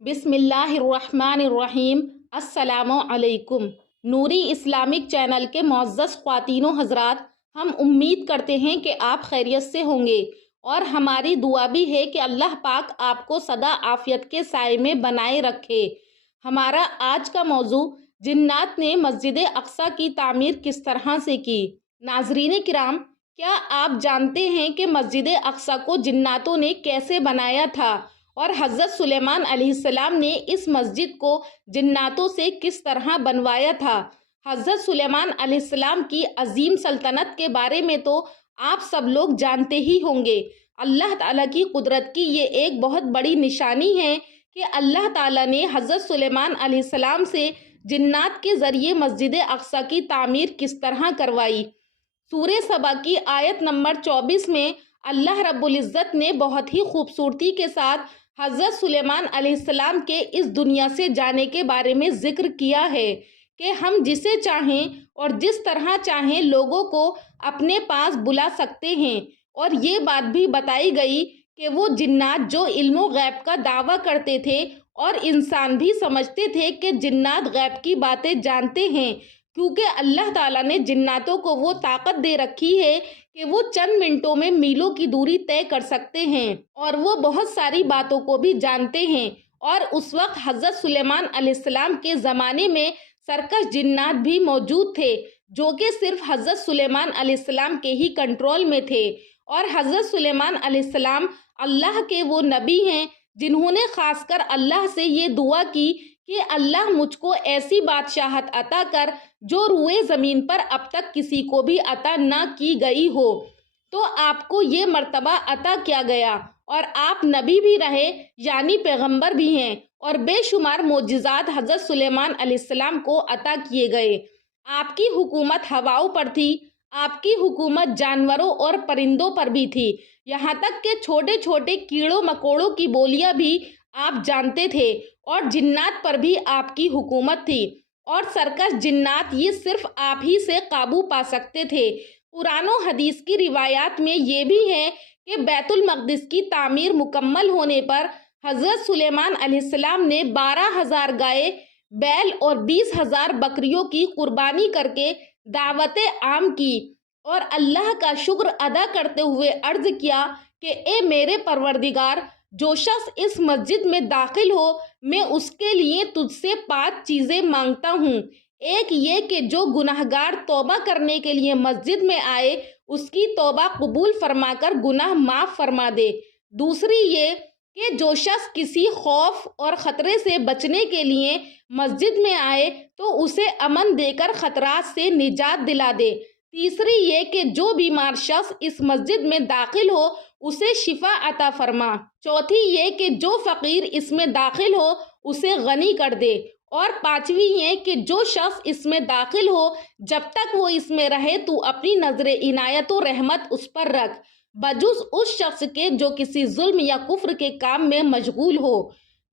بسم اللہ الرحمن الرحیم۔ السلام علیکم۔ نوری اسلامک چینل کے معزز خواتین و حضرات، ہم امید کرتے ہیں کہ آپ خیریت سے ہوں گے اور ہماری دعا بھی ہے کہ اللہ پاک آپ کو سدا عافیت کے سائے میں بنائے رکھے۔ ہمارا آج کا موضوع جنات نے مسجد اقصی کی تعمیر کس طرح سے کی۔ ناظرین کرام، کیا آپ جانتے ہیں کہ مسجد اقصی کو جناتوں نے کیسے بنایا تھا اور حضرت سلیمان علیہ السلام نے اس مسجد کو جناتوں سے کس طرح بنوایا تھا؟ حضرت سلیمان علیہ السلام کی عظیم سلطنت کے بارے میں تو آپ سب لوگ جانتے ہی ہوں گے۔ اللہ تعالیٰ کی قدرت کی یہ ایک بہت بڑی نشانی ہے کہ اللہ تعالیٰ نے حضرت سلیمان علیہ السلام سے جنات کے ذریعے مسجد اقصی کی تعمیر کس طرح کروائی۔ سورہ سبا کی آیت نمبر 24 میں اللہ رب العزت نے بہت ہی خوبصورتی کے ساتھ حضرت سلیمان علیہ السلام کے اس دنیا سے جانے کے بارے میں ذکر کیا ہے کہ ہم جسے چاہیں اور جس طرح چاہیں لوگوں کو اپنے پاس بلا سکتے ہیں، اور یہ بات بھی بتائی گئی کہ وہ جنات جو علم و غیب کا دعویٰ کرتے تھے اور انسان بھی سمجھتے تھے کہ جنات غیب کی باتیں جانتے ہیں، کیونکہ اللہ تعالیٰ نے جناتوں کو وہ طاقت دے رکھی ہے کہ وہ چند منٹوں میں میلوں کی دوری طے کر سکتے ہیں اور وہ بہت ساری باتوں کو بھی جانتے ہیں۔ اور اس وقت حضرت سلیمان علیہ السلام کے زمانے میں سرکش جنات بھی موجود تھے جو کہ صرف حضرت سلیمان علیہ السلام کے ہی کنٹرول میں تھے، اور حضرت سلیمان علیہ السلام اللہ کے وہ نبی ہیں جنہوں نے خاص کر اللہ سے یہ دعا کی کہ اللہ مجھ کو ایسی بادشاہت عطا کر جو روئے زمین پر اب تک کسی کو بھی عطا نہ کی گئی ہو۔ تو آپ کو یہ مرتبہ عطا کیا گیا اور آپ نبی بھی رہے، یعنی پیغمبر بھی ہیں، اور بے شمار معجزات حضرت سلیمان علیہ السلام کو عطا کیے گئے۔ آپ کی حکومت ہواؤں پر تھی، آپ کی حکومت جانوروں اور پرندوں پر بھی تھی، یہاں تک کہ چھوٹے چھوٹے کیڑوں مکوڑوں کی بولیاں بھی آپ جانتے تھے، اور جنات پر بھی آپ کی حکومت تھی، اور سرکش جنات یہ صرف آپ ہی سے قابو پا سکتے تھے۔ قرآن و حدیث کی روایات میں یہ بھی ہے کہ بیت المقدس کی تعمیر مکمل ہونے پر حضرت سلیمان علیہ السلام نے 12,000 گائے، بیل اور 20,000 بکریوں کی قربانی کر کے دعوت عام کی اور اللہ کا شکر ادا کرتے ہوئے عرض کیا کہ اے میرے پروردگار، جو شخص اس مسجد میں داخل ہو میں اس کے لیے تجھ سے 5 چیزیں مانگتا ہوں۔ ایک یہ کہ جو گناہگار توبہ کرنے کے لیے مسجد میں آئے اس کی توبہ قبول فرما کر گناہ معاف فرما دے۔ دوسری یہ کہ جو شخص کسی خوف اور خطرے سے بچنے کے لیے مسجد میں آئے تو اسے امن دے کر خطرات سے نجات دلا دے۔ تیسری یہ کہ جو بیمار شخص اس مسجد میں داخل ہو اسے شفا عطا فرما۔ چوتھی یہ کہ جو فقیر اس میں داخل ہو اسے غنی کر دے، اور پانچویں یہ کہ جو شخص اس میں داخل ہو جب تک وہ اس میں رہے تو اپنی نظر عنایت و رحمت اس پر رکھ، بجز اس شخص کے جو کسی ظلم یا کفر کے کام میں مشغول ہو۔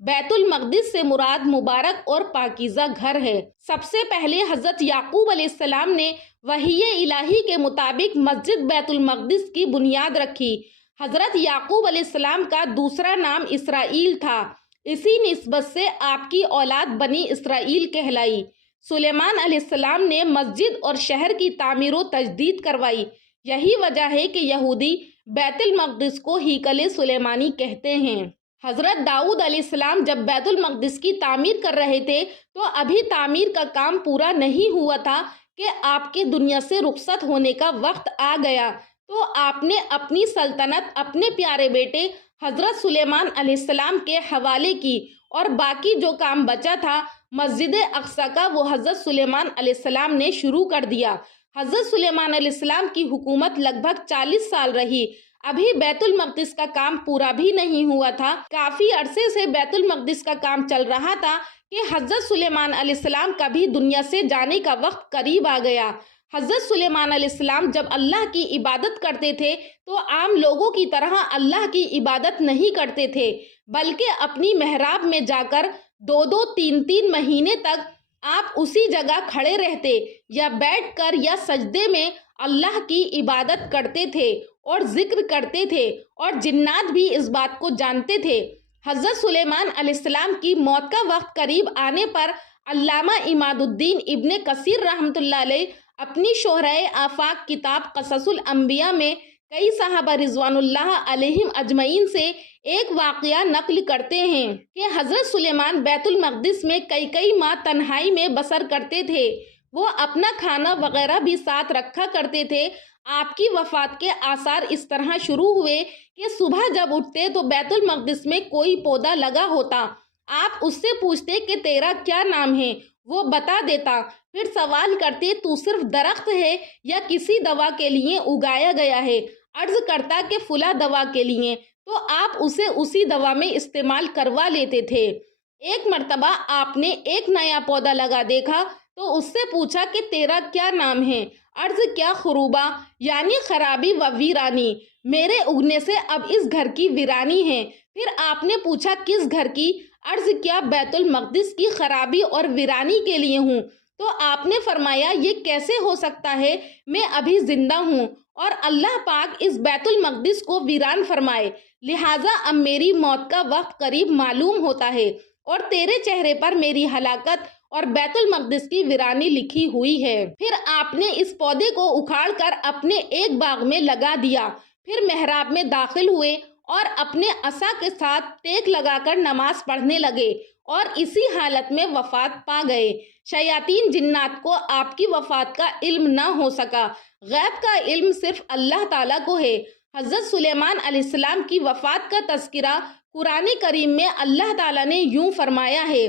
بیت المقدس سے مراد مبارک اور پاکیزہ گھر ہے۔ سب سے پہلے حضرت یعقوب علیہ السلام نے وحی الہی کے مطابق مسجد بیت المقدس کی بنیاد رکھی۔ حضرت یعقوب علیہ السلام کا دوسرا نام اسرائیل تھا، اسی نسبت سے آپ کی اولاد بنی اسرائیل کہلائی۔ سلیمان علیہ السلام نے مسجد اور شہر کی تعمیر و تجدید کروائی، یہی وجہ ہے کہ یہودی بیت المقدس کو ہیکل سلیمانی کہتے ہیں۔ حضرت داؤد علیہ السلام جب بیت المقدس کی تعمیر کر رہے تھے تو ابھی تعمیر کا کام پورا نہیں ہوا تھا کہ آپ کے دنیا سے رخصت ہونے کا وقت آ گیا، تو آپ نے اپنی سلطنت اپنے پیارے بیٹے حضرت سلیمان علیہ السلام کے حوالے کی، اور باقی جو کام بچا تھا مسجد اقصی کا وہ حضرت سلیمان علیہ السلام نے شروع کر دیا۔ حضرت سلیمان علیہ السلام کی حکومت لگ بھگ 40 سال رہی، ابھی بیت المقدس کا کام پورا بھی نہیں ہوا تھا۔ کافی عرصے سے بیت المقدس کا کام چل رہا تھا کہ حضرت سلیمان علیہ السلام کا بھی دنیا سے جانے کا وقت قریب آ گیا۔ حضرت سلیمان علیہ السلام جب اللہ کی عبادت کرتے تھے تو عام لوگوں کی طرح اللہ کی عبادت نہیں کرتے تھے، بلکہ اپنی محراب میں جا کر 2 3 مہینے تک آپ اسی جگہ کھڑے رہتے یا بیٹھ کر یا سجدے میں اللہ کی عبادت کرتے تھے اور ذکر کرتے تھے، اور جنات بھی اس بات کو جانتے تھے۔ حضرت سلیمان علیہ السلام کی موت کا وقت قریب آنے پر علامہ اماد الدین ابن کثیر رحمۃ اللہ علیہ اپنی شہرہ آفاق کتاب قصص الانبیاء میں کئی صحابہ رضوان اللہ علیہم اجمعین سے ایک واقعہ نقل کرتے ہیں کہ حضرت سلیمان بیت المقدس میں کئی ماہ تنہائی میں بسر کرتے تھے۔ وہ اپنا کھانا وغیرہ بھی ساتھ رکھا کرتے تھے۔ آپ کی وفات کے آثار اس طرح شروع ہوئے کہ صبح جب اٹھتے تو بیت المقدس میں کوئی پودا لگا ہوتا، آپ اس سے پوچھتے کہ تیرا کیا نام ہے، وہ بتا دیتا، پھر سوال کرتے تو صرف درخت ہے یا کسی دوا کے لیے اگایا گیا ہے، عرض کرتا کہ فلاں دوا کے لیے، تو آپ اسے اسی دوا میں استعمال کروا لیتے تھے۔ ایک مرتبہ آپ نے ایک نیا پودا لگا دیکھا تو اس سے پوچھا کہ تیرا کیا نام ہے، عرض کیا خروبہ یعنی خرابی و ویرانی، میرے اگنے سے اب اس گھر کی ویرانی ہے۔ پھر آپ نے پوچھا کس گھر کی، عرض کیا بیت المقدس کی خرابی اور ویرانی کے لیے ہوں، تو آپ نے فرمایا یہ کیسے ہو سکتا ہے، میں ابھی زندہ ہوں اور اللہ پاک اس بیت المقدس کو ویران فرمائے، لہٰذا اب میری موت کا وقت قریب معلوم ہوتا ہے اور تیرے چہرے پر میری ہلاکت اور بیت المقدس کی ویرانی لکھی ہوئی ہے۔ پھر آپ نے اس پودے کو اکھاڑ کر اپنے ایک باغ میں لگا دیا، پھر محراب میں داخل ہوئے اور اپنے عصا کے ساتھ ٹیک لگا کر نماز پڑھنے لگے اور اسی حالت میں وفات پا گئے۔ شیاطین جنات کو آپ کی وفات کا علم نہ ہو سکا، غیب کا علم صرف اللہ تعالیٰ کو ہے۔ حضرت سلیمان علیہ السلام کی وفات کا تذکرہ قرآن کریم میں اللہ تعالیٰ نے یوں فرمایا ہے،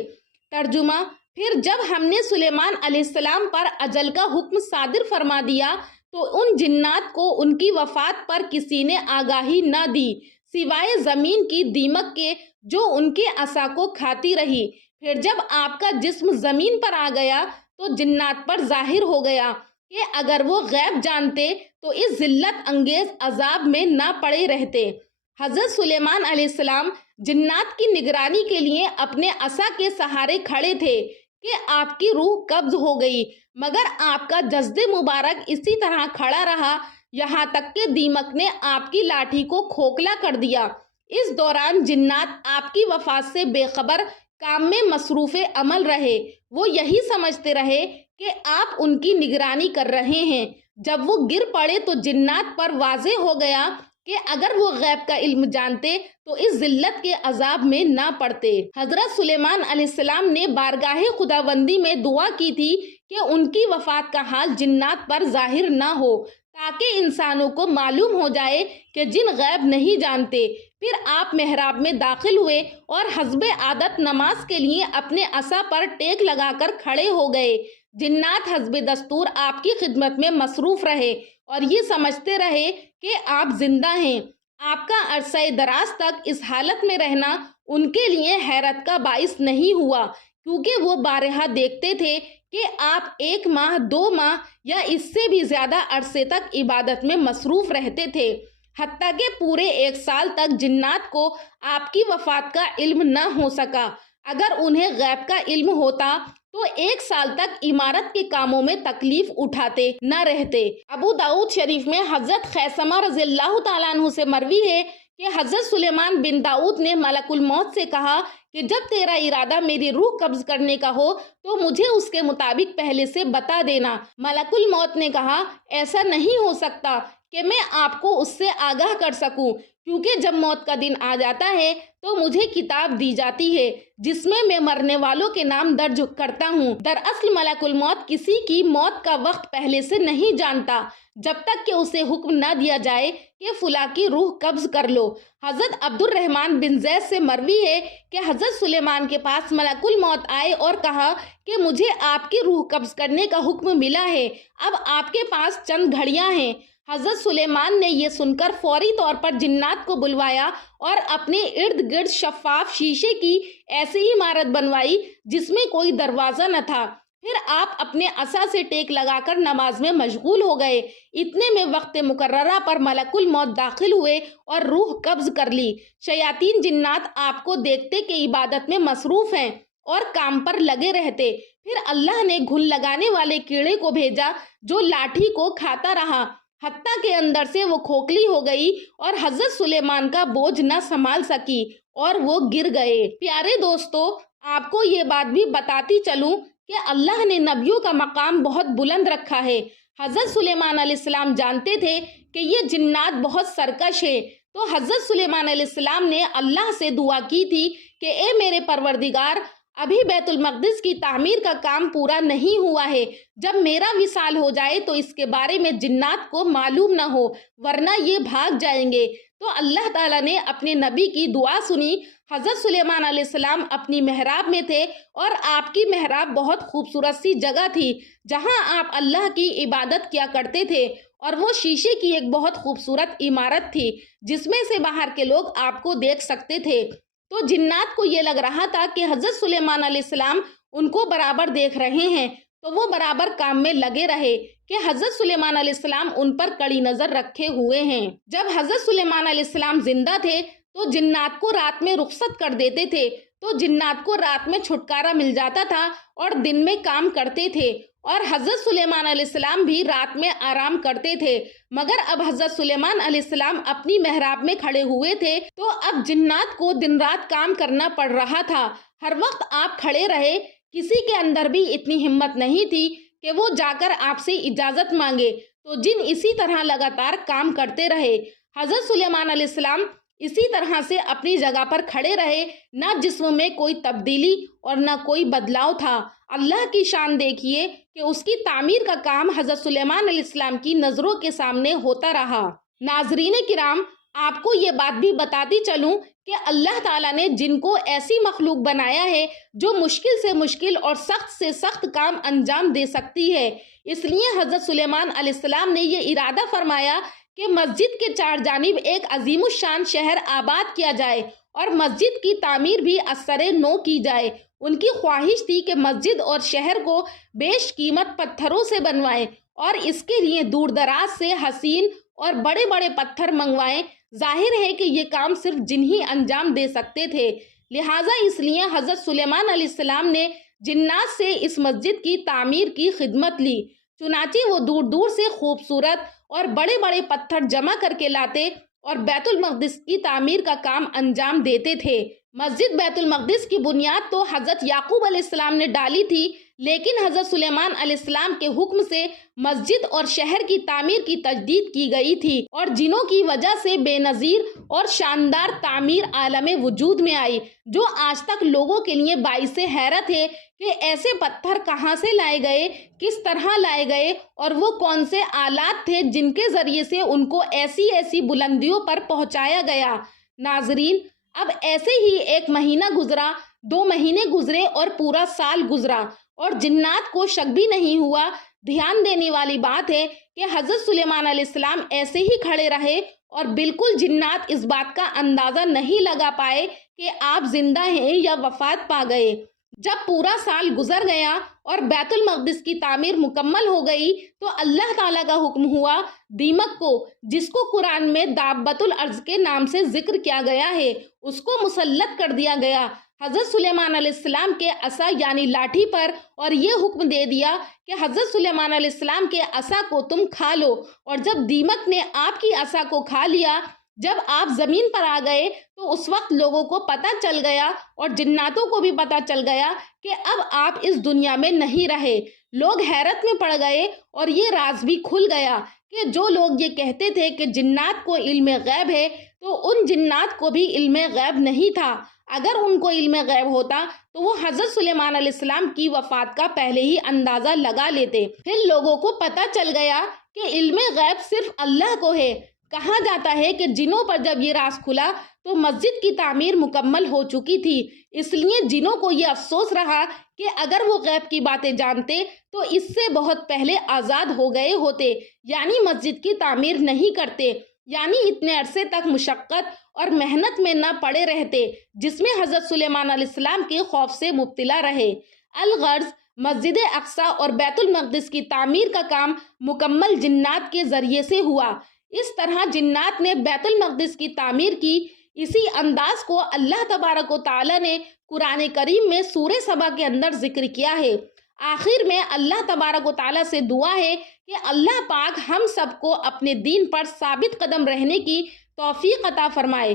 ترجمہ: پھر جب ہم نے سلیمان علیہ السلام پر اجل کا حکم صادر فرما دیا تو ان جنات کو ان کی وفات پر کسی نے آگاہی نہ دی سوائے زمین کی دیمک کے جو ان کے عصا کو کھاتی رہی۔ پھر جب آپ کا جسم زمین پر آ گیا تو جنات پر ظاہر ہو گیا کہ اگر وہ غیب جانتے تو اس ذلت انگیز عذاب میں نہ پڑے رہتے۔ حضرت سلیمان علیہ السلام جنات کی نگرانی کے لیے اپنے عصا کے سہارے کھڑے تھے کہ آپ کی روح قبض ہو گئی، مگر آپ کا جسد مبارک اسی طرح کھڑا رہا یہاں تک کہ دیمک نے آپ کی لاٹھی کو کھوکھلا کر دیا۔ اس دوران جنات آپ کی وفات سے بے خبر کام میں مصروف عمل رہے، وہ یہی سمجھتے رہے کہ آپ ان کی نگرانی کر رہے ہیں۔ جب وہ گر پڑے تو جنات پر واضح ہو گیا کہ اگر وہ غیب کا علم جانتے تو اس ذلت کے عذاب میں نہ پڑتے۔ حضرت سلیمان علیہ السلام نے بارگاہ خداوندی میں دعا کی تھی کہ ان کی وفات کا حال جنات پر ظاہر نہ ہو تاکہ انسانوں کو معلوم ہو جائے کہ جن غیب نہیں جانتے۔ پھر آپ محراب میں داخل ہوئے اور حسب عادت نماز کے لیے اپنے عصا پر ٹیک لگا کر کھڑے ہو گئے۔ جنات حسب دستور آپ کی خدمت میں مصروف رہے اور یہ سمجھتے رہے کہ آپ زندہ ہیں۔ آپ کا عرصہ دراز تک اس حالت میں رہنا ان کے لیے حیرت کا باعث نہیں ہوا، کیونکہ وہ بارہا دیکھتے تھے کہ آپ 1 ماہ 2 ماہ یا اس سے بھی زیادہ عرصے تک عبادت میں مصروف رہتے تھے، حتیٰ کہ پورے 1 سال تک جنات کو آپ کی وفات کا علم نہ ہو سکا۔ اگر انہیں غیب کا علم ہوتا تو 1 سال تک عمارت کے کاموں میں تکلیف اٹھاتے نہ رہتے۔ ابو داؤد شریف میں حضرت خیثمہ رضی اللہ تعالیٰ عنہ سے مروی ہے کہ حضرت سلیمان بن داؤد نے ملک الموت سے کہا کہ جب تیرا ارادہ میری روح قبض کرنے کا ہو تو مجھے اس کے مطابق پہلے سے بتا دینا۔ ملک الموت نے کہا ایسا نہیں ہو سکتا کہ میں آپ کو اس سے آگاہ کر سکوں، کیونکہ جب موت کا دن آ جاتا ہے تو مجھے کتاب دی جاتی ہے جس میں مرنے والوں کے نام درج کرتا ہوں۔ دراصل ملک الموت کسی کی موت کا وقت پہلے سے نہیں جانتا جب تک کہ اسے حکم نہ دیا جائے کہ فلاں کی روح قبض کر لو۔ حضرت عبد الرحمن بن زید سے مروی ہے کہ حضرت سلیمان کے پاس ملک الموت آئے اور کہا کہ مجھے آپ کی روح قبض کرنے کا حکم ملا ہے، اب آپ کے پاس چند گھڑیاں ہیں۔ حضرت سلیمان نے یہ سن کر فوری طور پر جنات کو بلوایا اور اپنے ارد گرد شفاف شیشے کی ایسی عمارت بنوائی جس میں کوئی دروازہ نہ تھا۔ پھر آپ اپنے عصا سے ٹیک لگا کر نماز میں مشغول ہو گئے۔ اتنے میں وقت مقررہ پر ملک الموت داخل ہوئے اور روح قبض کر لی۔ شیاطین جنات آپ کو دیکھتے کہ عبادت میں مصروف ہیں اور کام پر لگے رہتے۔ پھر اللہ نے گھن لگانے والے کیڑے کو بھیجا جو لاٹھی کو کھاتا رہا حتیٰ کہ اندر سے وہ کھوکھلی ہو گئی اور حضرت سلیمان کا بوجھ نہ سنبھال سکی اور وہ گر گئے۔ پیارے دوستو، آپ کو یہ بات بھی بتاتی چلوں کہ اللہ نے نبیوں کا مقام بہت بلند رکھا ہے۔ حضرت سلیمان علیہ السلام جانتے تھے کہ یہ جنات بہت سرکش ہیں، تو حضرت سلیمان علیہ السلام نے اللہ سے دعا کی تھی کہ اے میرے پروردگار، ابھی بیت المقدس کی تعمیر کا کام پورا نہیں ہوا ہے، جب میرا وصال ہو جائے تو اس کے بارے میں جنات کو معلوم نہ ہو، ورنہ یہ بھاگ جائیں گے۔ تو اللہ تعالیٰ نے اپنے نبی کی دعا سنی۔ حضرت سلیمان علیہ السلام اپنی محراب میں تھے، اور آپ کی محراب بہت خوبصورت سی جگہ تھی جہاں آپ اللہ کی عبادت کیا کرتے تھے، اور وہ شیشے کی ایک بہت خوبصورت عمارت تھی جس میں سے باہر کے لوگ آپ کو دیکھ سکتے تھے۔ تو جنات کو یہ لگ رہا تھا کہ حضرت سلیمان علیہ السلام ان کو برابر دیکھ رہے ہیں، تو وہ برابر کام میں لگے رہے کہ حضرت سلیمان علیہ السلام ان پر کڑی نظر رکھے ہوئے ہیں۔ جب حضرت سلیمان علیہ السلام زندہ تھے تو جنات کو رات میں رخصت کر دیتے تھے، تو جنات کو رات میں چھٹکارا مل جاتا تھا اور دن میں کام کرتے تھے، اور حضرت سلیمان علیہ السلام بھی رات میں آرام کرتے تھے۔ مگر اب حضرت سلیمان علیہ السلام اپنی محراب میں کھڑے ہوئے تھے، تو اب جنات کو دن رات کام کرنا پڑ رہا تھا۔ ہر وقت آپ کھڑے رہے، کسی کے اندر بھی اتنی ہمت نہیں تھی کہ وہ جا کر آپ سے اجازت مانگے، تو جن اسی طرح لگاتار کام کرتے رہے۔ حضرت سلیمان علیہ السلام اسی طرح سے اپنی جگہ پر کھڑے رہے، نہ جسم میں کوئی تبدیلی اور نہ کوئی بدلاؤ تھا۔ اللہ کی شان دیکھیے کہ اس کی تعمیر کا کام حضرت سلیمان علیہ السلام کی نظروں کے سامنے ہوتا رہا۔ ناظرین کرام، آپ کو یہ بات بھی بتاتی چلوں کہ اللہ تعالیٰ نے جن کو ایسی مخلوق بنایا ہے جو مشکل سے مشکل اور سخت سے سخت کام انجام دے سکتی ہے، اس لیے حضرت سلیمان علیہ السلام نے یہ ارادہ فرمایا کہ مسجد کے چار جانب ایک عظیم الشان شہر آباد کیا جائے اور مسجد کی تعمیر بھی اثر نو کی جائے۔ ان کی خواہش تھی کہ مسجد اور شہر کو بیش قیمت پتھروں سے بنوائیں، اور اس کے لیے دور دراز سے حسین اور بڑے بڑے پتھر منگوائیں۔ ظاہر ہے کہ یہ کام صرف جن ہی انجام دے سکتے تھے، لہٰذا اس لیے حضرت سلیمان علیہ السلام نے جنات سے اس مسجد کی تعمیر کی خدمت لی۔ چنانچہ وہ دور دور سے خوبصورت اور بڑے بڑے پتھر جمع کر کے لاتے اور بیت المقدس کی تعمیر کا کام انجام دیتے تھے۔ مسجد بیت المقدس کی بنیاد تو حضرت یعقوب علیہ السلام نے ڈالی تھی، لیکن حضرت سلیمان علیہ السلام کے حکم سے مسجد اور شہر کی تعمیر کی تجدید کی گئی تھی، اور جنوں کی وجہ سے بے نظیر اور شاندار تعمیر عالم وجود میں آئی، جو آج تک لوگوں کے لیے باعث حیرت ہے کہ ایسے پتھر کہاں سے لائے گئے، کس طرح لائے گئے، اور وہ کون سے آلات تھے جن کے ذریعے سے ان کو ایسی ایسی بلندیوں پر پہنچایا گیا۔ ناظرین، اب ایسے ہی ایک مہینہ گزرا، 2 مہینے گزرے اور پورا سال گزرا، اور جنات کو شک بھی نہیں ہوا۔ دھیان دینے والی بات ہے کہ حضرت سلیمان علیہ السلام ایسے ہی کھڑے رہے، اور بالکل جنات اس بات کا اندازہ نہیں لگا پائے کہ آپ زندہ ہیں یا وفات پا گئے۔ جب پورا سال گزر گیا اور بیت المقدس کی تعمیر مکمل ہو گئی، تو اللہ تعالیٰ کا حکم ہوا دیمک کو، جس کو قرآن میں دابۃ الارض کے نام سے ذکر کیا گیا ہے، اس کو مسلط کر دیا گیا حضرت سلیمان علیہ السلام کے عصا یعنی لاٹھی پر، اور یہ حکم دے دیا کہ حضرت سلیمان علیہ السلام کے عصا کو تم کھا لو۔ اور جب دیمک نے آپ کی عصا کو کھا لیا، جب آپ زمین پر آ گئے، تو اس وقت لوگوں کو پتہ چل گیا اور جناتوں کو بھی پتہ چل گیا کہ اب آپ اس دنیا میں نہیں رہے۔ لوگ حیرت میں پڑ گئے، اور یہ راز بھی کھل گیا کہ جو لوگ یہ کہتے تھے کہ جنات کو علم غیب ہے، تو ان جنات کو بھی علم غیب نہیں تھا۔ اگر ان کو علم غیب ہوتا تو وہ حضرت سلیمان علیہ السلام کی وفات کا پہلے ہی اندازہ لگا لیتے۔ پھر لوگوں کو پتہ چل گیا کہ علم غیب صرف اللہ کو ہے۔ کہا جاتا ہے کہ جنوں پر جب یہ راز کھلا تو مسجد کی تعمیر مکمل ہو چکی تھی، اس لیے جنوں کو یہ افسوس رہا کہ اگر وہ غیب کی باتیں جانتے تو اس سے بہت پہلے آزاد ہو گئے ہوتے، یعنی مسجد کی تعمیر نہیں کرتے، یعنی اتنے عرصے تک مشقت اور محنت میں نہ پڑے رہتے جس میں حضرت سلیمان علیہ السلام کے خوف سے مبتلا رہے۔ الغرض، مسجد اقصی اور بیت المقدس کی تعمیر کا کام مکمل جنات کے ذریعے سے ہوا۔ اس طرح جنات نے بیت المقدس کی تعمیر کی۔ اسی انداز کو اللہ تبارک و تعالیٰ نے قرآن کریم میں سورہ سبا کے اندر ذکر کیا ہے۔ آخر میں اللہ تبارک و تعالیٰ سے دعا ہے کہ اللہ پاک ہم سب کو اپنے دین پر ثابت قدم رہنے کی توفیق عطا فرمائے۔